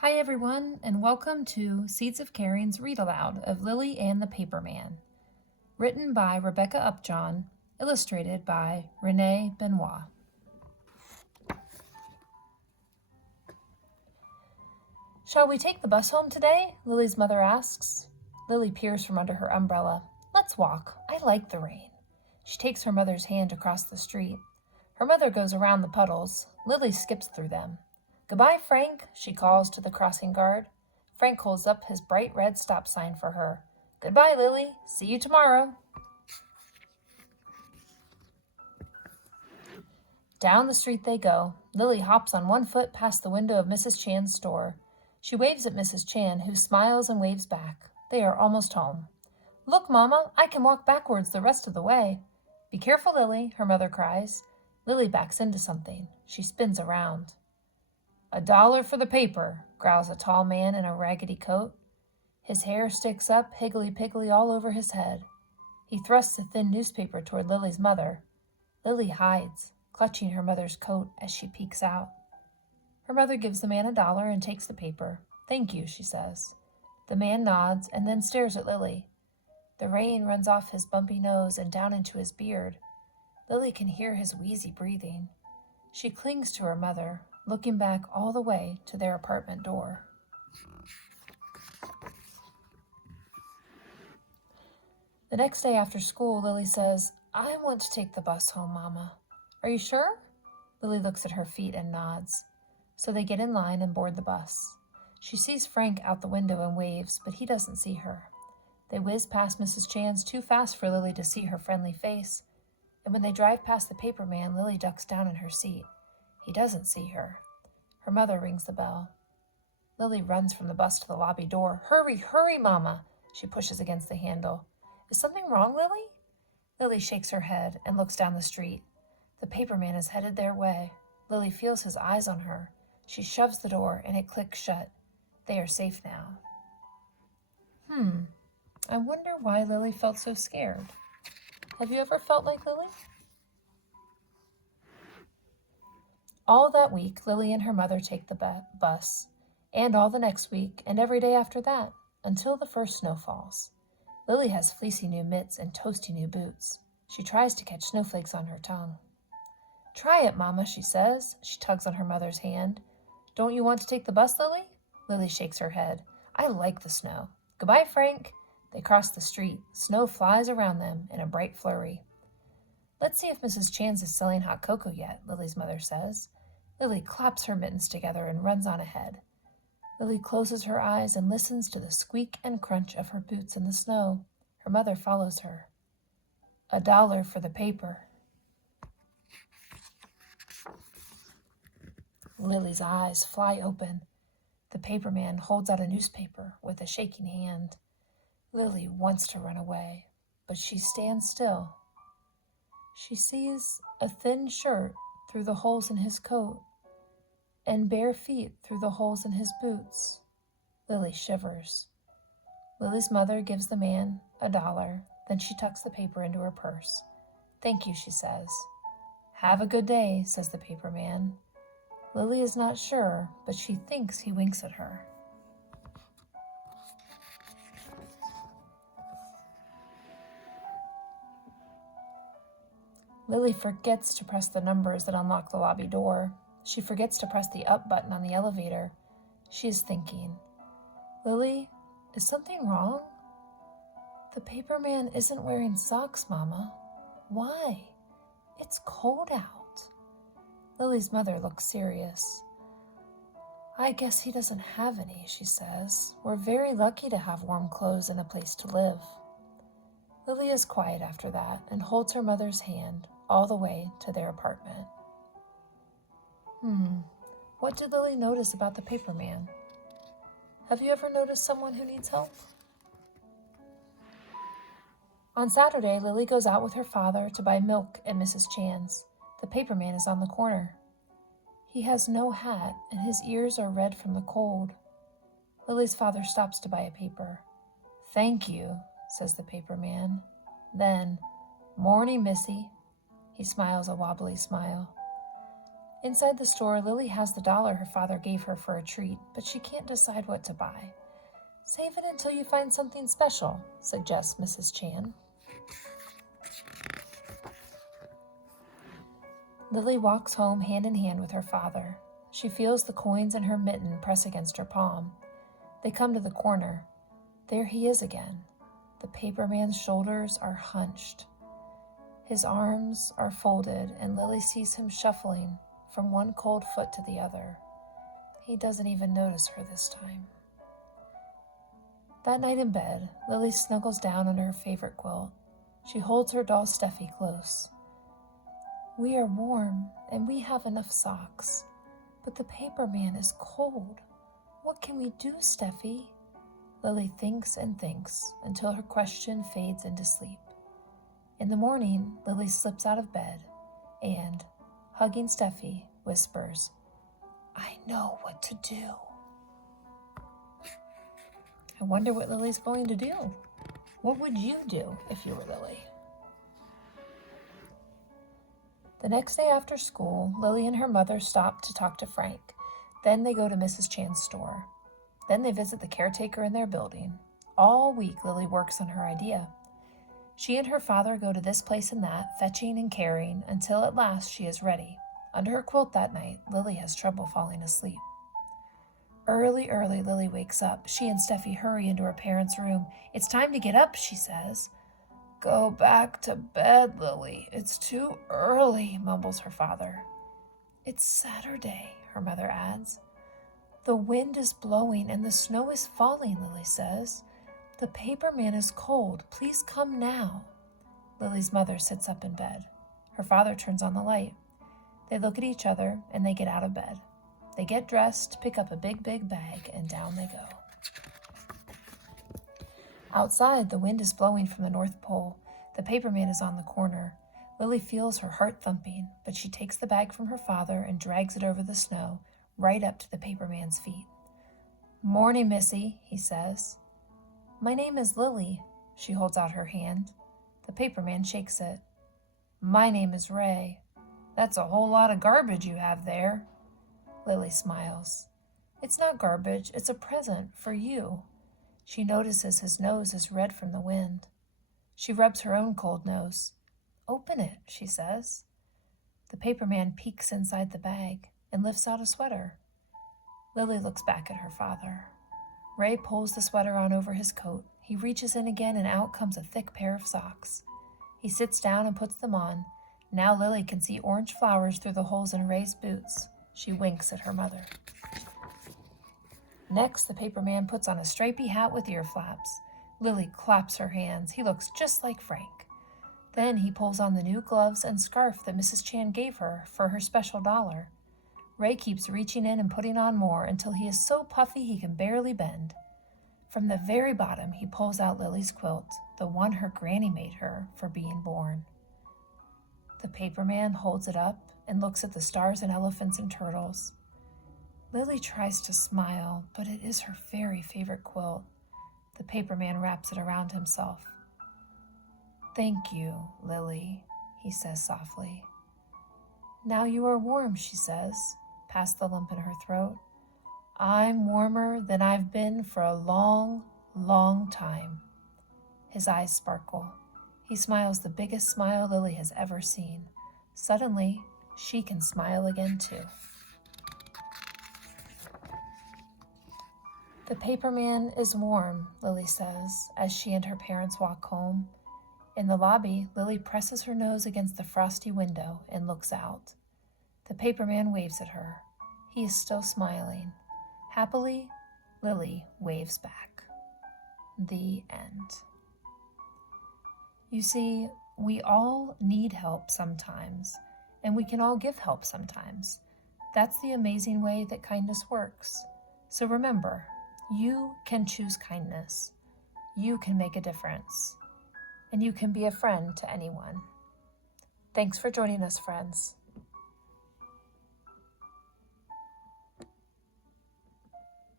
Hi everyone, and welcome to Seeds of Caring's Read Aloud of Lily and the Paper Man, written by Rebecca Upjohn, illustrated by Renee Benoit. Shall we take the bus home today? Lily's mother asks. Lily peers from under her umbrella. Let's walk. I like the rain. She takes her mother's hand across the street. Her mother goes around the puddles. Lily skips through them. Goodbye, Frank, she calls to the crossing guard. Frank holds up his bright red stop sign for her. Goodbye, Lily. See you tomorrow. Down the street they go. Lily hops on one foot past the window of Mrs. Chan's store. She waves at Mrs. Chan, who smiles and waves back. They are almost home. Look, Mama, I can walk backwards the rest of the way. Be careful, Lily, her mother cries. Lily backs into something. She spins around. $1 for the paper, growls a tall man in a raggedy coat. His hair sticks up higgledy-piggledy all over his head. He thrusts a thin newspaper toward Lily's mother. Lily hides, clutching her mother's coat as she peeks out. Her mother gives the man $1 and takes the paper. Thank you, she says. The man nods and then stares at Lily. The rain runs off his bumpy nose and down into his beard. Lily can hear his wheezy breathing. She clings to her mother, looking back all the way to their apartment door. The next day after school, Lily says, I want to take the bus home, Mama. Are you sure? Lily looks at her feet and nods. So they get in line and board the bus. She sees Frank out the window and waves, but he doesn't see her. They whiz past Mrs. Chan's too fast for Lily to see her friendly face. And when they drive past the paper man, Lily ducks down in her seat. He doesn't see her. Her mother rings the bell. Lily runs from the bus to the lobby door. Hurry, hurry, Mama! She pushes against the handle. Is something wrong, Lily? Lily shakes her head and looks down the street. The paper man is headed their way. Lily feels his eyes on her. She shoves the door and it clicks shut. They are safe now. I wonder why Lily felt so scared. Have you ever felt like Lily? All that week, Lily and her mother take the bus, and all the next week, and every day after that, until the first snow falls. Lily has fleecy new mitts and toasty new boots. She tries to catch snowflakes on her tongue. Try it, Mama, she says. She tugs on her mother's hand. Don't you want to take the bus, Lily? Lily shakes her head. I like the snow. Goodbye, Frank. They cross the street. Snow flies around them in a bright flurry. Let's see if Mrs. Chan's is selling hot cocoa yet, Lily's mother says. Lily claps her mittens together and runs on ahead. Lily closes her eyes and listens to the squeak and crunch of her boots in the snow. Her mother follows her. $1 for the paper. Lily's eyes fly open. The paper man holds out a newspaper with a shaking hand. Lily wants to run away, but she stands still. She sees a thin shirt through the holes in his coat and bare feet through the holes in his boots. Lily shivers. Lily's mother gives the man $1, then she tucks the paper into her purse. Thank you, she says. Have a good day, says the paper man. Lily is not sure, but she thinks he winks at her. Lily forgets to press the numbers that unlock the lobby door. She forgets to press the up button on the elevator. She is thinking, Lily, is something wrong? The paper man isn't wearing socks, Mama. Why? It's cold out. Lily's mother looks serious. I guess he doesn't have any, she says. We're very lucky to have warm clothes and a place to live. Lily is quiet after that and holds her mother's hand all the way to their apartment. What did Lily notice about the paper man? Have you ever noticed someone who needs help? On Saturday, Lily goes out with her father to buy milk at Mrs. Chan's. The paper man is on the corner. He has no hat and his ears are red from the cold. Lily's father stops to buy a paper. Thank you, says the paper man. Then, morning, Missy. He smiles a wobbly smile. Inside the store, Lily has the dollar her father gave her for a treat, but she can't decide what to buy. Save it until you find something special, suggests Mrs. Chan. Lily walks home hand in hand with her father. She feels the coins in her mitten press against her palm. They come to the corner. There he is again. The paperman's shoulders are hunched. His arms are folded, and Lily sees him shuffling from one cold foot to the other. He doesn't even notice her this time. That night in bed, Lily snuggles down under her favorite quilt. She holds her doll Steffi close. We are warm, and we have enough socks. But the paperman is cold. What can we do, Steffi? Lily thinks and thinks until her question fades into sleep. In the morning, Lily slips out of bed and, hugging Steffi, whispers, I know what to do. I wonder what Lily's going to do. What would you do if you were Lily? The next day after school, Lily and her mother stop to talk to Frank. Then they go to Mrs. Chan's store. Then they visit the caretaker in their building. All week, Lily works on her idea. She and her father go to this place and that, fetching and carrying, until at last she is ready. Under her quilt that night, Lily has trouble falling asleep. Early, Lily wakes up. She and Steffi hurry into her parents' room. It's time to get up, she says. Go back to bed, Lily. It's too early, mumbles her father. It's Saturday, her mother adds. The wind is blowing and the snow is falling, Lily says. The paperman is cold. Please come now. Lily's mother sits up in bed. Her father turns on the light. They look at each other and they get out of bed. They get dressed, pick up a big bag, and down they go. Outside, the wind is blowing from the North Pole. The paperman is on the corner. Lily feels her heart thumping, but she takes the bag from her father and drags it over the snow, right up to the paperman's feet. Morning, Missy, he says. My name is Lily. She holds out her hand. The paperman shakes it. My name is Ray. That's a whole lot of garbage you have there. Lily smiles. It's not garbage, it's a present for you. She notices his nose is red from the wind. She rubs her own cold nose. Open it, she says. The paperman peeks inside the bag and lifts out a sweater. Lily looks back at her father. Ray pulls the sweater on over his coat. He reaches in again and out comes a thick pair of socks. He sits down and puts them on. Now Lily can see orange flowers through the holes in Ray's boots. She winks at her mother. Next, the paperman puts on a stripy hat with ear flaps. Lily claps her hands. He looks just like Frank. Then he pulls on the new gloves and scarf that Mrs. Chan gave her for her special dollar. Ray keeps reaching in and putting on more until he is so puffy he can barely bend. From the very bottom, he pulls out Lily's quilt, the one her granny made her for being born. The paperman holds it up and looks at the stars and elephants and turtles. Lily tries to smile, but it is her very favorite quilt. The paperman wraps it around himself. Thank you, Lily, he says softly. Now you are warm, she says, past the lump in her throat. I'm warmer than I've been for a long, long time. His eyes sparkle. He smiles the biggest smile Lily has ever seen. Suddenly, she can smile again too. The paperman is warm, Lily says, as she and her parents walk home. In the lobby, Lily presses her nose against the frosty window and looks out. The paperman waves at her. He is still smiling. Happily, Lily waves back. The end. You see, we all need help sometimes, and we can all give help sometimes. That's the amazing way that kindness works. So remember, you can choose kindness. You can make a difference. And you can be a friend to anyone. Thanks for joining us, friends.